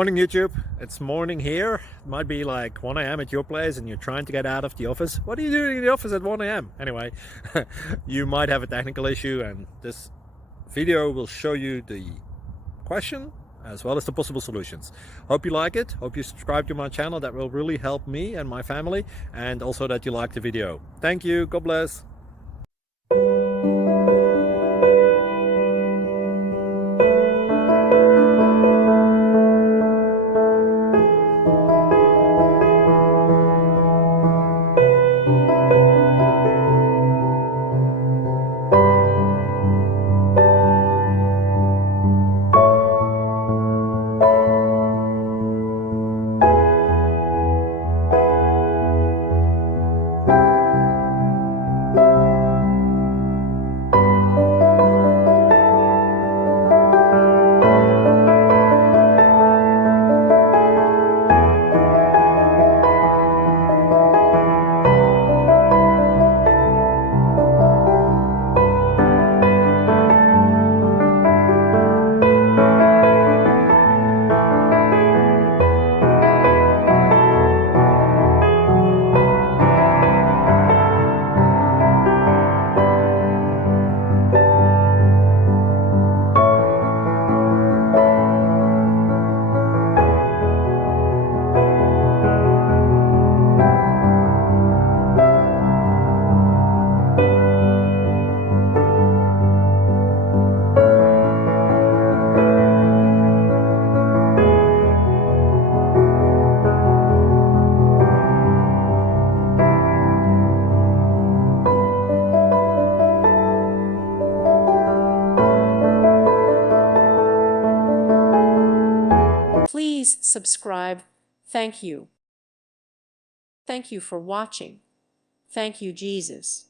Morning YouTube, it's morning here. It might be like 1 a.m. at your place and you're trying to get out of the office. What are you doing in the office at 1 a.m.? Anyway, you might have a technical issue and this video will show you the question as well as the possible solutions. Hope you like it, hope you subscribe to my channel. That will really help me and my family, and also that you like the video. Thank you, God bless. Please subscribe. Thank you. Thank you for watching. Thank you, Jesus.